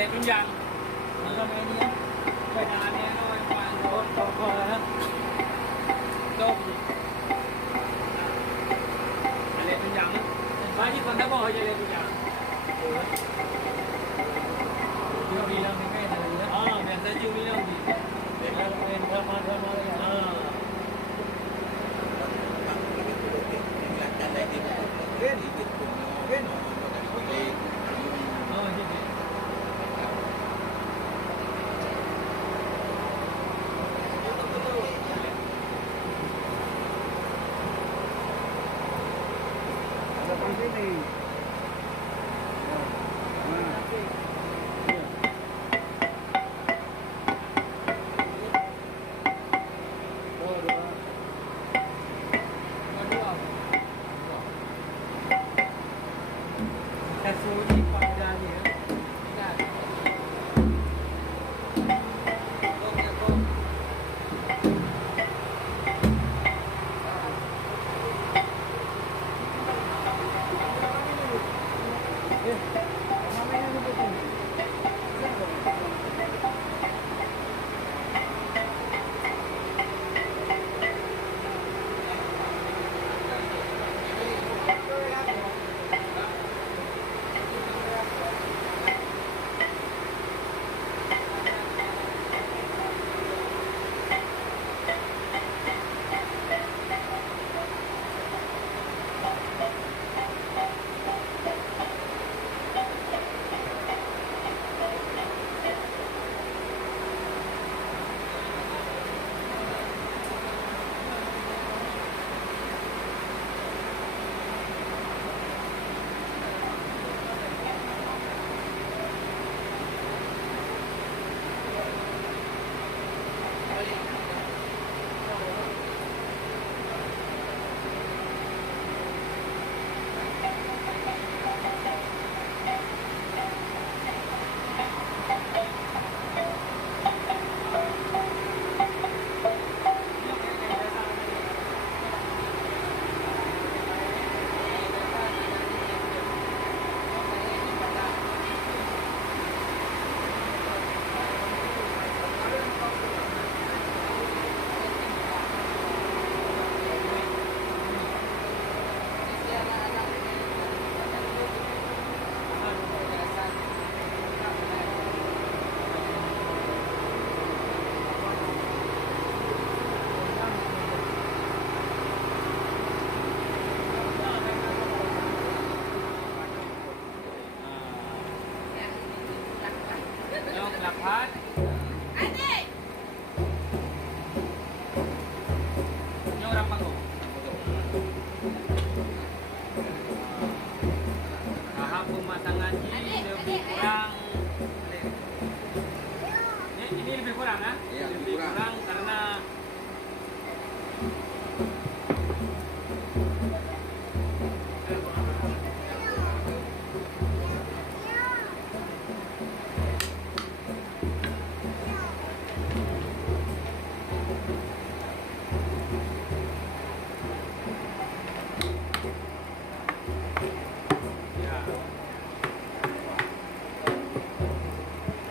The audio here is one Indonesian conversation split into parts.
jale tunjang. Ano naman ini ya? Kailangan niya ano, yung mga ito. Jale tunjang. Bakit pag mo jale tunjang? Yung bilang ni kayo talaga? Oo, biasa yung bilang di. Drama yan. Oh, sige. Ada pang sini. Tersuji padanya. Yung lakad. Adik! Yung rapago. Kahapon matangan ini lebih kurang. Ini lebih kurang kan? Iya, lebih lebih kurang. karena ya.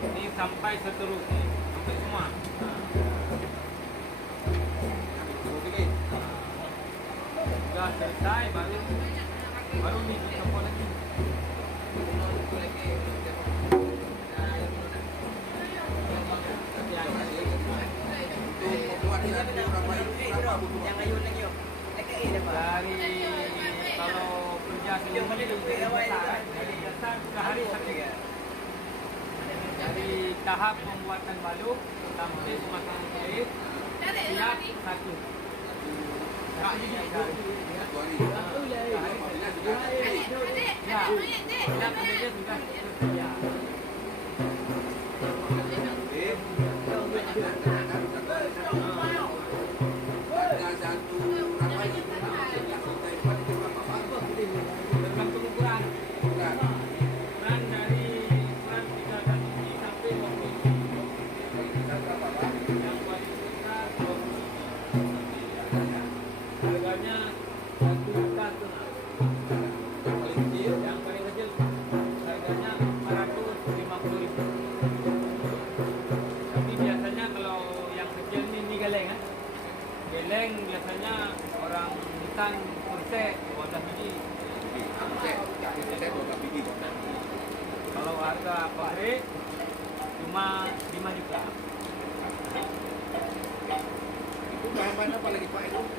Ini sampai seterusnya, sampai semua. Sudah selesai baru dicopot lagi. Dari kalau kerja sendiri dari dasar sudah hari satu. Dari tahap pembuatan balok sampai memasang air siap satu. Tak jadi ya. Siap kemudian sudah ya. Tergantung ukuran. Ukuran dari ukuran 3 kaki sampai 2 kaki. Yang paling besar 2 kaki. Harganya 1 juta setengah. Yang paling kecil harganya 450.000. ikan kurse 12 biji. Saya 12 biji. Kalau harga pabrik cuma 5 juta. Itu bahan-bahan apa lagi Pak itu?